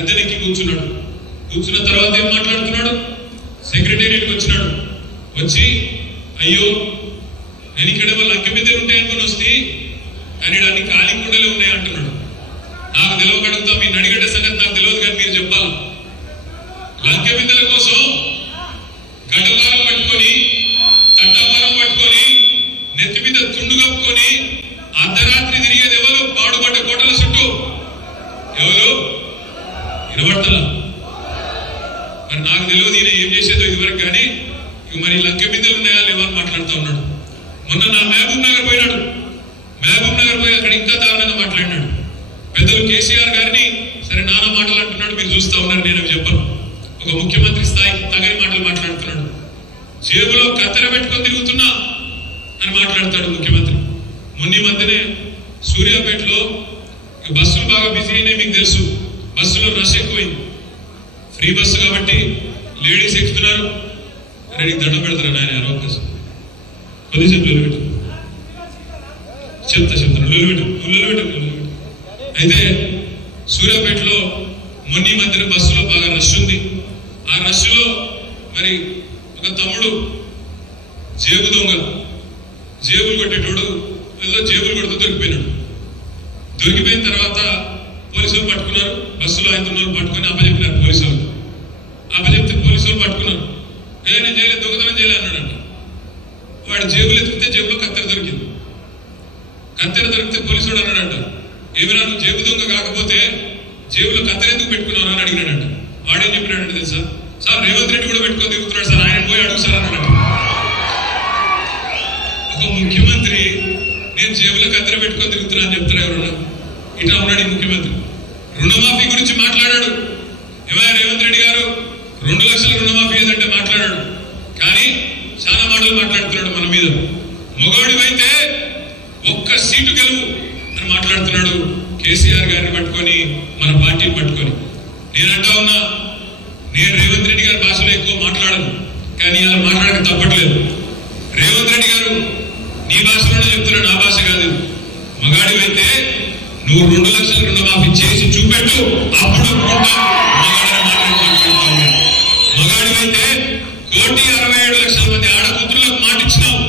గద్దెనెక్కి కూర్చున్నాడు. కూర్చున్న తర్వాత ఏం మాట్లాడుతున్నాడు? సెక్రటేరియట్కి వచ్చినాడు. వచ్చి అయ్యో నేను ఇక్కడ లంక బిద్దెలు ఉంటాయనుకుని వస్తే కానీ అన్ని ఖాళీ కుండలే ఉన్నాయి అంటున్నాడు. నాకు తెలియక అడుగుతా, మీ నడిగడ్డ సంగతి నాకు తెలియదు కానీ మీరు చెప్పాలి. లంక బిద్దెల కోసం గడవారం పట్టుకొని తట్టవారం పట్టుకొని నెత్తి మీద తుండు కప్పుకొని అర్ధరాత్రి తిరిగేది ఎవరు? పాడుపడ్డ కోటల చుట్టూ ఎవరు వినబడతలా? మరి నాకు తెలియదు ఈయన ఏం చేసేదో ఇదివరకు కానీ ఇక మరి లంక బిద్దెలు ఉన్నాయా లేవా అని మాట్లాడుతూ ఉన్నాడు. మొన్న నా మహబూబ్ నగర్ పోయినాడు. మహబూబ్ నగర్ పోయి అక్కడ ఇంకా దారుణంగా మాట్లాడినాడు. పెద్దలు కేసీఆర్ గారిని సరే నానా మాటలు అంటున్నాడు, మీరు చూస్తా ఉన్నారు, నేను చెప్పను. ఒక ముఖ్యమంత్రి స్థాయికి తగని మాటలు మాట్లాడుతున్నాడు. జేబులో కత్తెర పెట్టుకొని తిరుగుతున్నా అని మాట్లాడతాడు ముఖ్యమంత్రి. మొన్న మధ్యనే సూర్యాపేటలో బస్సులు బాగా బిజీ అయినాయి, మీకు తెలుసు. బస్సులో రష్ ఎక్కువైంది. ఫ్రీ బస్సు కాబట్టి లేడీస్ ఎక్కుతున్నారు. రెడీ దండం పెడతారు ఆయన అవకాశం కొద్దిసేపు లొలిపెట్టు చెప్తాను లొలిపెట్టు. అయితే సూర్యాపేటలో మొన్న మధ్యన బస్సులో బాగా రష్ ఉంది. ఆ రష్లో మరి ఒక తమ్ముడు జేబు దొంగ, జేబులు కొట్టేటోడు ఏదో జేబులు కొడుతూ దొరికిపోయినాడు. దొరికిపోయిన తర్వాత పోలీసులు పట్టుకున్నారు. బస్సులో ఆయన పట్టుకొని అప్పచెప్పినారు పోలీసులు. అప్పచెప్తే పోలీసులు పట్టుకున్నారు. నేను చేయలేదు, దొంగతనం చేయలే అన్నాడంట. వాడు జేబులు ఎత్తుకుంటే జేబులో కత్తెర దొరికింది. కత్తెర దొరికితే పోలీసుడు అన్నాడంట, ఏమైనా నువ్వు జేబు దొంగ కాకపోతే జేబులో కత్తెర ఎందుకు పెట్టుకున్నావు అని అడిగినాడంట. వాడేం చెప్పినాడంటే తెలుసా? సార్ రేవంత్ రెడ్డి కూడా పెట్టుకొని తిరుగుతున్నాడు సార్, ఆయన పోయి అడుగు సార్ అన్నాడంట. ఒక ముఖ్యమంత్రి నేను జేబులో కత్తెర పెట్టుకొని తిరుగుతున్నా అని చెప్తారా ఎవరన్నా? ఇట్లా ఉన్నాడు ఈ ముఖ్యమంత్రి. రుణమాఫీ గురించి మాట్లాడాడు. ఏమైనా రేవంత్ రెడ్డి గారు 2 లక్షల రుణమాఫీ ఏదంటే మాట్లాడాడు. కానీ చాలా మాటలు మాట్లాడుతున్నాడు మన మీద. మొగాడివైతే ఒక్క సీటు గెలువు అని మాట్లాడుతున్నాడు కేసీఆర్ గారిని పట్టుకొని, మన పార్టీని పట్టుకొని. నేనంటా ఉన్నా, నేను రేవంత్ రెడ్డి గారి భాషలో ఎక్కువ మాట్లాడను, కానీ అలా మాట్లాడక తప్పట్లేదు. రేవంత్ రెడ్డి గారు నీ భాషలోనే చెప్తున్నాడు, నా భాష కాదు. మగాడివైతే నువ్వు 2 లక్షల రుణమాఫీ చేసి చూపెట్టు, అప్పుడు మగాడివైతే 1,67,00,000 మంది ఆడకూతురులకు మాటిచ్చినావు.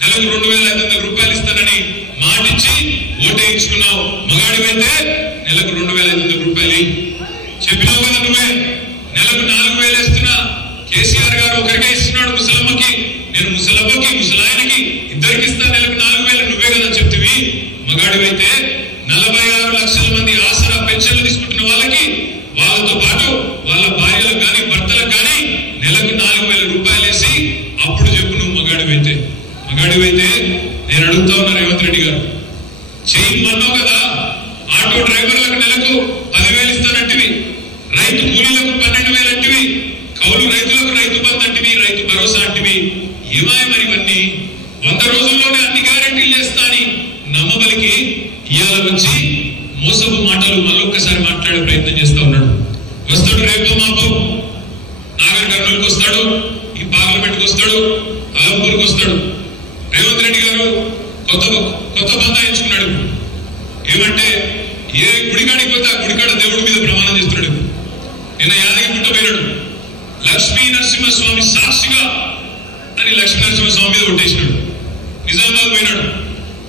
నెలకు 2,500 రూపాయలు ఇస్తానని మాటిచ్చి ఓటేయించుకున్నావు. మగాడివైతే నెలకు 2,500 రూపాయలు చెప్పినావు కదా నువ్వే. నెలకు 4,000 ఇస్తున్నా కేసీఆర్ గారు ఒకరికే ఇస్తున్నాడు ముసలమ్మకి, నేను ముసలమ్మకి ముసలాయనకి ఇద్దరికి ఇస్తా నెలకు 4,000 నువ్వే కదా చెప్తివి. మగాడివైతే 46 లక్షల మంది ఆసరా పెన్షన్లు తీసుకుంటున్న వాళ్ళకి, వాళ్ళతో పాటు వాళ్ళ భార్యలకు కానీ భర్తలకు కానీ నెలకు 4,000 రూపాయలు వేసి అప్పుడు చెప్పు నువ్వు మగాడివైతే. మగాడివైతే నేను అడుగుతా ఉన్నా రేవంత్ రెడ్డి గారు, చేయమన్నావు కదా. ఆటో డ్రైవర్లకు నెలకు 10,000 ఇస్తానంటివి, రైతు కూలీలకు 12,000 అంటివి, కౌలు రైతులకు రైతు బంధు అంటివి, రైతు భరోసా అంటివి. ఏమాయ మరి ఇవన్నీ 100 రోజుల్లోనే అన్ని గ్యారెంటీలు చేస్తా అని నమ్మబలికి ఇవాళ వచ్చి మోసపు మాటలు మళ్ళొక్కసారి మాట్లాడే ప్రయత్నం చేస్తా ఉన్నాడు. వస్తాడు రేపో మాపో నాగర్ కర్నూలుకి వస్తాడు, ఈ పార్లమెంట్కి వస్తాడు, అలంపూర్కి వస్తాడు. రేవంత్ రెడ్డి గారు కొత్త బంధా ఎంచుకున్నాడు. ఏమంటే ఏ గుడికాడికి పోతే ఆ గుడికాడ దేవుడి మీద ప్రమాణం చేస్తున్నాడు. నిన్న యాదగిరి గుట్ట పోయినాడు, లక్ష్మీ నరసింహస్వామి సాక్షిగా అని లక్ష్మీ నరసింహస్వామి మీద కొట్టేసినాడు. నిజామాబాద్ పోయినాడు,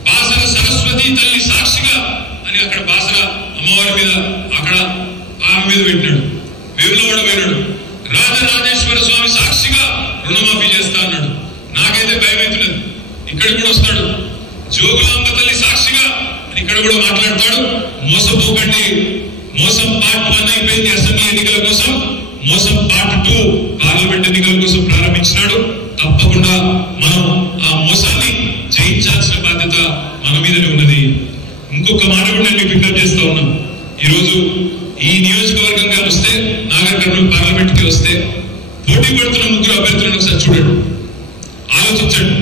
బాసర సరస్వతి తల్లి సాక్షిగా అని అక్కడ బాసర అమ్మవారి మీద అక్కడ ఆమె మీద పెట్టినాడు. వేములవాడ పోయినాడు, రాజరాజేశ్వర స్వామి సాక్షిగా రుణమాఫీ చేస్తా అన్నాడు. నాకైతే భయం అవుతున్నది. ఇక్కడ కూడా వస్తాడు, జోగులాంబ తల్లి సాక్షిగా అని ఇక్కడ కూడా మాట్లాడతాడు. మోసపోకండి, మోసం పార్ట్ 1 అయిపోయింది అసెంబ్లీ ఎన్నికల కోసం, మోసం పార్ట్ 2 పార్లమెంట్ ఎన్నికల కోసం ప్రారంభించినాడు. తప్పకుండా మనం ఆ మోసాన్ని జయించాల్సిన బాధ్యత మన మీదనే ఉన్నది. ఇంకొక మాట కూడా నేను మీకు విజ్ఞప్తి చేస్తా ఉన్నాను. ఈరోజు ఈ నియోజకవర్గంగా వస్తే, నాగర్ కర్నూలు పార్లమెంట్ కి వస్తే పోటీ పడుతున్న 3 అభ్యర్థులను ఒకసారి చూడండి, ఆలోచించండి.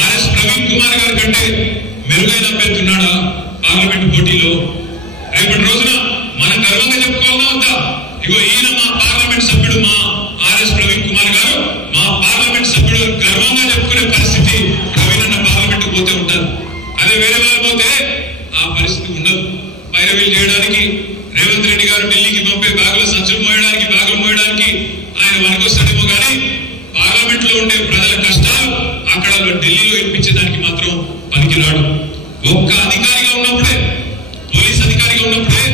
ఆర్ఎస్ ప్రవీణ్ కుమార్ గారి కంటే మెరుగైన అభ్యర్థి ఉన్నాడా పార్లమెంట్ పోటీలో? రేపటి రోజున మనం గర్వంగా చెప్పుకోవాలా వద్దా? ఇగో ఈయన మా పార్లమెంట్ సభ్యుడు, మా ఆర్ఎస్ ప్రవీణ్ కుమార్ గారు మా పార్లమెంట్ సభ్యుడు గర్వంగా చెప్పుకునే పరిస్థితి ప్రవీణ్ అన్న పార్లమెంట్ పోతే ఉంటారు. అదే వేరే వాళ్ళు పోతే ఆ పరిస్థితి ఉండదు. పైరవీలు చేయడానికి, రేవంత్ రెడ్డి గారు ఢిల్లీకి పంపే బ్యాగుల సంచులు మోయడానికి, బ్యాగులు మోయడానికి ఆయన వరకొస్తాడేమో కానీ పార్లమెంట్ లో ఉండే ప్రజల కష్టాలు అక్కడ ఢిల్లీలో ఇప్పించేదానికి మాత్రం పనికిరాడు. ఒక్క అధికారిగా ఉన్నప్పుడే, పోలీస్ అధికారిగా ఉన్నప్పుడే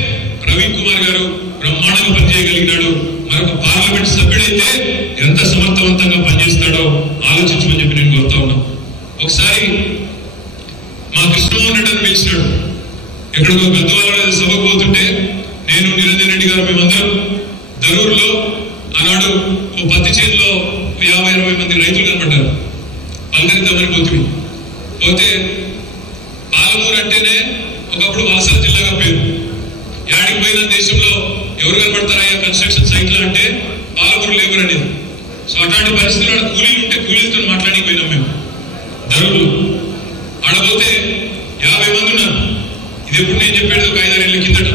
ప్రవీణ్ కుమార్ గారు బ్రహ్మాండంగా పనిచేయగలిగినాడు. మరొక పార్లమెంట్ సభ్యుడైతే ఎంత సమర్థవంతంగా పనిచేస్తాడో ఆలోచించమని చెప్పి నేను కోరుతా ఉన్నా. ఒకసారి మా కృష్ణమోహన్ రెడ్డి అని పిలిచినాడు. ఎక్కడికో గద్వాల సభకు పోతుంటే నేను నిరంజన్ రెడ్డి గారు మేమందరం ధరూరులో ఆనాడు ఓ పత్తి చేతిలో 50-60 మంది రైతులు కనబడ్డారు. పలకరిద్దామని పోతే పాలమూరు అంటేనే ఒకప్పుడు వలసల జిల్లాగా పేరు. యాడికి పోయిన దేశంలో ఎవరు కనబడతారయ్యా కన్స్ట్రక్షన్ సైట్లో అంటే పాలమూరు లేబర్ అనేది. సో అట్లాంటి పరిస్థితుల్లో కూలీలు ఉంటే కూలీలతో మాట్లాడి పోయినాం మేము ధరూరులో. ఆడపోతే 50 మంది ఉన్నారు. ఇది ఎప్పుడు నేను చెప్పేది ఒక 5-6 ఏళ్ల కిందట.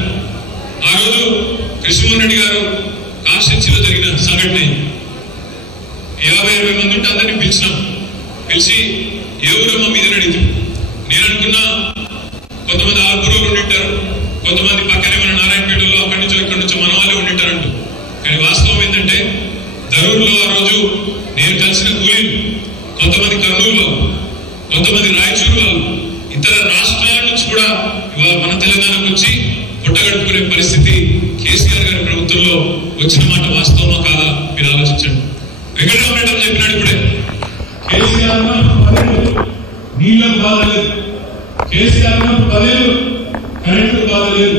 ఆ రోజు కృష్ణమోహన్ రెడ్డి గారు కాన్స్టిట్యూన్సీలో జరిగిన సంఘటన. 50-60 మంది ఉంటే అందరినీ పిలిచి ఏ ఊరమ్మా మీద అడిగింది. నేను అనుకున్నా కొంతమంది ఆలపూర్లో ఉండింటారు, కొంతమంది పక్కనే మన నారాయణపేటలో అక్కడి నుంచో ఇక్కడి నుంచో మన వాళ్ళే ఉండింటారంటూ. కానీ వాస్తవం ఏంటంటే ధరూరులో ఆ రోజు నేను కలిసిన కూలీలు కొంతమంది కర్నూలు వాళ్ళు, కొంతమంది రాయచూరు వాళ్ళు, ఇతర రాష్ట్రాల నుంచి కూడా ఇవాళ మన తెలంగాణకు వచ్చి పుట్టగడుపుకునే పరిస్థితి కేసీఆర్ గారి ప్రభుత్వంలో వచ్చిన మాట వాస్తవమా కాదా మీరు ఆలోచించండి. వెంకటరామరెడ్డి గారు చెప్పినాడు ఇప్పుడే, కేసీఆర్ నీళ్లకు బాధ లేదు, కేసీఆర్ 10 ఏళ్ళు కరెంటు బాధ లేదు,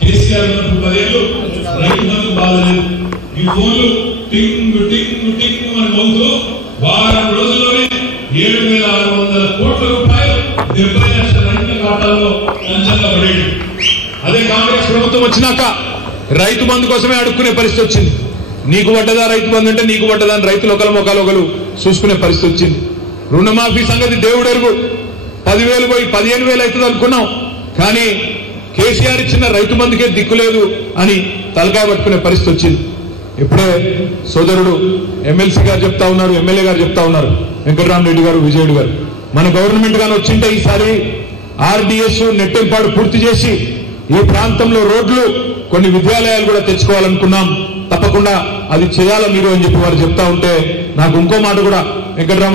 కేసీఆర్ 10 ఏళ్ళు రైతు బంధు బాధ లేదు. ఈ ఫోన్లు టింగ్ టింగ్ టింగ్ అని మోగుతూ వారం రోజుల్లోనే 7,600 కోట్ల రూపాయలు 70 లక్షల రైతుల ఖాతాల్లో లంచంగా పడేది. అదే కాంగ్రెస్ ప్రభుత్వం వచ్చినాక రైతు బంధు కోసమే అడుక్కునే పరిస్థితి వచ్చింది. నీకు పడ్డదా రైతు బంధు అంటే నీకు పడ్డదా అని రైతులు ఒకరు చూసుకునే పరిస్థితి వచ్చింది. రుణమాఫీ సంగతి దేవుడు ఎరుగు. 10,000 పోయి 15,000 అవుతుంది అనుకున్నాం. కానీ కేసీఆర్ ఇచ్చిన రైతు బంధుకే దిక్కులేదు అని తలకాయ పట్టుకునే పరిస్థితి వచ్చింది. ఇప్పుడే సోదరుడు ఎమ్మెల్సీ గారు చెప్తా ఉన్నారు, ఎమ్మెల్యే గారు చెప్తా ఉన్నారు, వెంకటరామరెడ్డి గారు, విజయుడు గారు, మన గవర్నమెంట్ గాని వచ్చింటే ఈసారి ఆర్డీఎస్ నెట్టెంపాడు పూర్తి చేసి ఈ ప్రాంతంలో రోడ్లు, కొన్ని విద్యాలయాలు కూడా తెచ్చుకోవాలనుకున్నాం. తప్పకుండా అది చేయాలా మీరు అని చెప్పి వారు చెప్తా ఉంటే నాకు ఇంకో మాట కూడా వెంకటరామ